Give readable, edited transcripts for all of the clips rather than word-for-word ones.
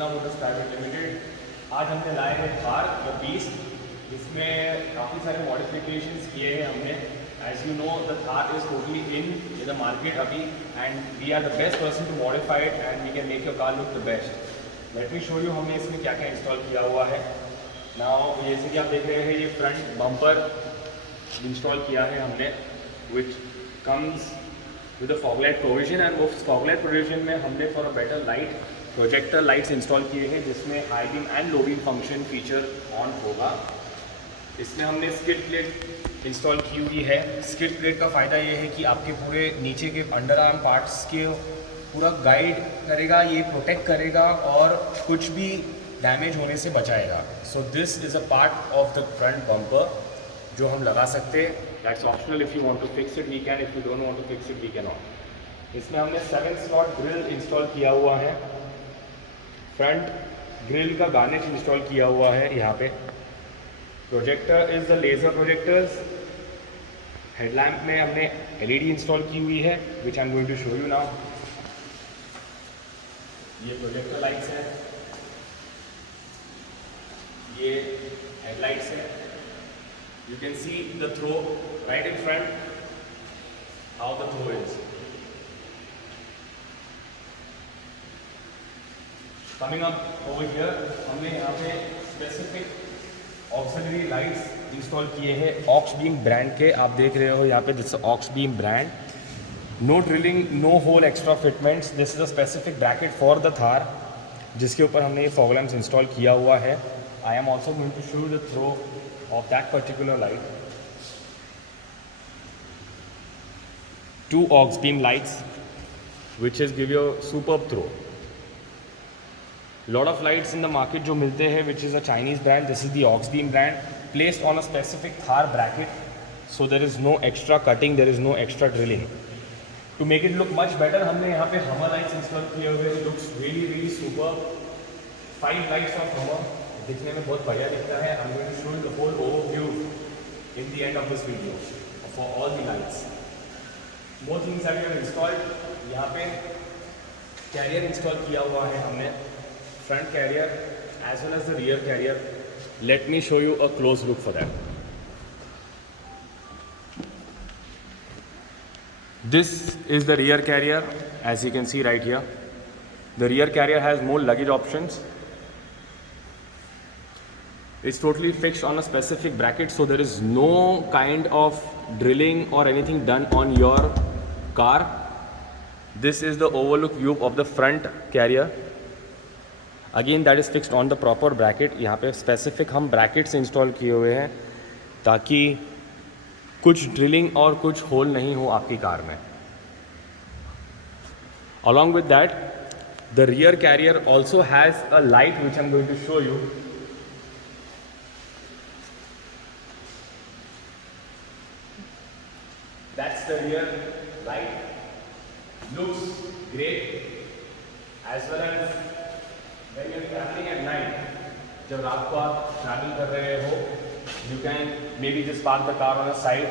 Munna Motors private limited. आज हमने लाए हैं थार द बीस्ट, जिसमें काफ़ी सारे मॉडिफिकेशंस किए हैं हमने। As you know the Thar is totally in the market अभी, and we are the best person to modify it and we can make your car look the best. Let me show you हमने इसमें क्या क्या install किया हुआ है। Now जैसे कि आप देख रहे हैं, ये फ्रंट बम्पर इंस्टॉल किया है हमने, which comes with fog light provision, and वो फॉगलाइट प्रोविजन में हमने for a better light projector lights install किए हैं, जिसमें high beam and low beam function feature on होगा। इसमें हमने स्किड प्लेट इंस्टॉल की हुई है। स्किड प्लेट का फ़ायदा ये है कि आपके पूरे नीचे के अंडर आर्म पार्ट्स के पूरा गाइड करेगा, ये प्रोटेक्ट करेगा और कुछ भी डैमेज होने से बचाएगा। So this is a part of the front bumper जो हम लगा सकते हैं। That's optional, if you want to fix it we can, if you don't want to fix it we can not. इसमें हमने 7 स्लॉट ग्रिल इंस्टॉल किया हुआ है। फ्रंट ग्रिल का गार्निश इंस्टॉल किया हुआ है यहाँ पे। Projector is the laser projectors. Headlamp में हमने एलईडी इंस्टॉल की हुई है, विच I am going to show you now. ये प्रोजेक्टर लाइट्स है, ये हेडलाइट्स है। You can see the throw right in front, how the throw is. Coming up over here, हमने यहाँ पे specific auxiliary lights इंस्टॉल किए हैं Auxbeam ब्रांड के। आप देख रहे हो यहाँ पे, this is Auxbeam brand. No drilling, no hole extra fitments. This is a specific bracket for the Thar, जिसके ऊपर हमने ये फॉग लैम्प्स इंस्टॉल किया हुआ है। I am also going to show the throw of that particular light. 2 Auxbeam lights which is give you a superb throw. Lot of lights in the market जो मिलते हैं, which is a Chinese brand. This is the Auxbeam brand, placed on a specific Thar bracket, so there is no extra cutting, there is no extra drilling. To make it look much better, हमने यहाँ पे Hummer lights install किए हुए हैं। Looks really really superb. 5 lights of Hummer, दिखने में बहुत बढ़िया दिखता है। I'm going to show you the whole overview in the end of this video for all the lights. Both things that we have installed. यहाँ पे career install किया हुआ है हमने, front career as well as the rear carrier. Let me show you a close look for that. This is the rear carrier, as you can see right here. The rear carrier has more luggage options. It's totally fixed on a specific bracket, so there is no kind of drilling or anything done on your car. This is the overlook view of the front carrier. Again, that is fixed on the proper bracket. यहाँ पे specific हम brackets install किए हुए हैं ताकि कुछ drilling और कुछ hole नहीं हो आपकी कार में। Along with that, the rear carrier also has a light which I'm going to show you. That's the rear light. Looks great, as well as when you're traveling at night. जब रात को आप travel कर रहे हो, you can maybe just park the car on a side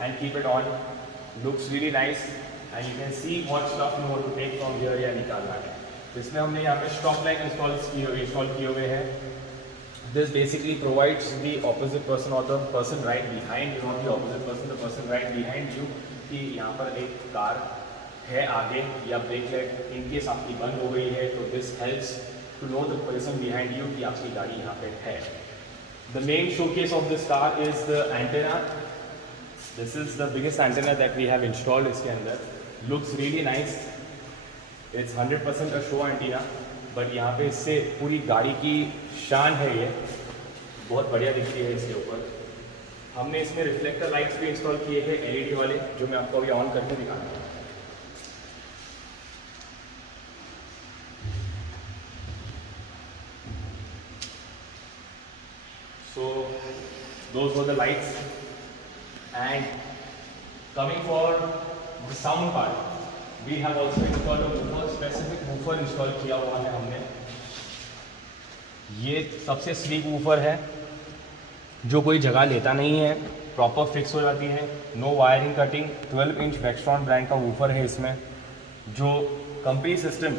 and keep it on. Looks really nice, and you can see what stuff you want to take from here या निकालना है। इसमें हमने यहाँ पे stop light इंस्टॉल किए हुए हैं। This basically provides the opposite person or the person right behind you, not the opposite person, the person right behind you, कि यहाँ पर एक कार है आगे या ब्रेक लाइट इन केस आपकी बंद हो गई है, तो this helps to know the person behind you कि आपकी गाड़ी यहाँ पे है। The main showcase of this car is the antenna. This is the biggest antenna that we have installed इसके अंदर. Looks really nice. It's 100% a show antenna. But यहाँ पे इससे पूरी गाड़ी की शान है, ये बहुत बढ़िया दिखती है इसके ऊपर। हमने इसमें रिफ्लेक्टर लाइट्स भी इंस्टॉल किए हैं एलईडी वाले, जो मैं आपको अभी ऑन करके दिखाता हूँ। So those were the lights, and coming for the sound part, we have also installed a woofer, specific woofer install किया हुआ है हमने। ये सबसे स्लीक वूफर है, जो कोई जगह लेता नहीं है, प्रॉपर फिक्स हो जाती है, no wiring cutting. 12 inch Vextron brand का वूफर है इसमें, जो कंपनी सिस्टम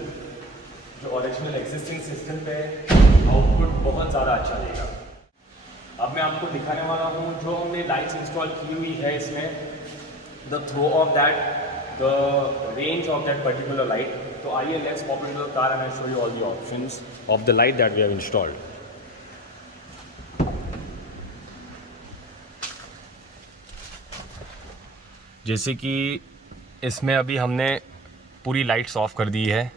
जो ओरिजिनल एग्जिस्टिंग सिस्टम पे आउटपुट बहुत ज़्यादा अच्छा देगा। अब मैं आपको दिखाने वाला हूँ जो हमने लाइट्स इंस्टॉल की हुई है इसमें, the throw of that, the range of that particular light. तो आइए let's pop into the car and I show you all the options of the light that we have installed. जैसे कि इसमें अभी हमने पूरी लाइट्स ऑफ कर दी है।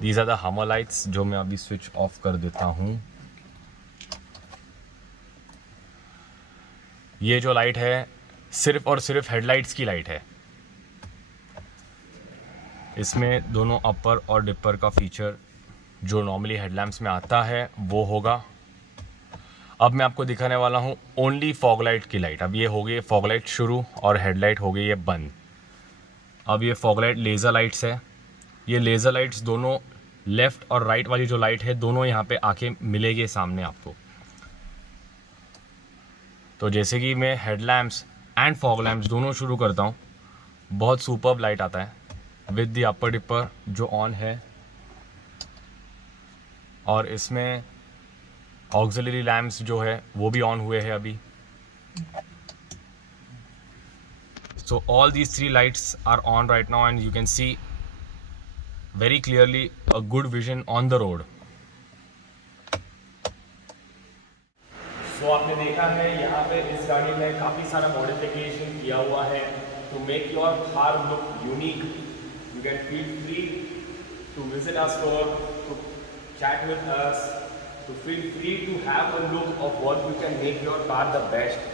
दीज आर द हमर लाइट्स, जो मैं अभी स्विच ऑफ कर देता हूँ। ये जो लाइट है सिर्फ और सिर्फ हेडलाइट्स की लाइट है। इसमें दोनों अपर और डिपर का फीचर जो नॉर्मली हेडलैम्प्स में आता है वो होगा। अब मैं आपको दिखाने वाला हूँ ओनली फॉग लाइट की लाइट। अब ये हो गई फॉग लाइट शुरू और हेडलाइट हो गई ये बंद। अब ये फॉग लाइट लेज़र लाइट्स है। ये लेज़र लाइट्स दोनों लेफ़्ट और राइट वाली जो लाइट है दोनों यहाँ पे आके मिलेगी सामने आपको। तो जैसे कि मैं हेडलैम्प्स एंड फॉग लैम्प्स दोनों शुरू करता हूँ, बहुत सुपर्ब लाइट आता है विद द अपर डिपर जो ऑन है, और इसमें ऑक्सिलरी लैम्प्स जो है वो भी ऑन हुए हैं अभी। So all these three lights are on right now and you can see very clearly a good vision on the road. So आपने देखा है यहाँ पे इस गाड़ी में काफ़ी सारा मॉडिफिकेशन किया हुआ है to make your car look unique. You can feel free to visit our store, to chat with us, to feel free to have a look of what we can make your car the best.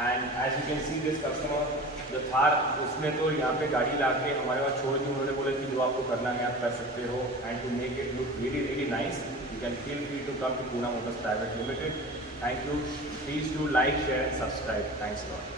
And as you can see this customer, the Thar, उसने तो यहाँ पे गाड़ी ला के हमारे पास छोड़ दी। उन्होंने बोला कि जो आपको करना है आप कर सकते हो। And to make it look really really nice, you can feel free to come to Pune Motors Private Limited. Thank you. Please do like, share and subscribe. Thanks a lot.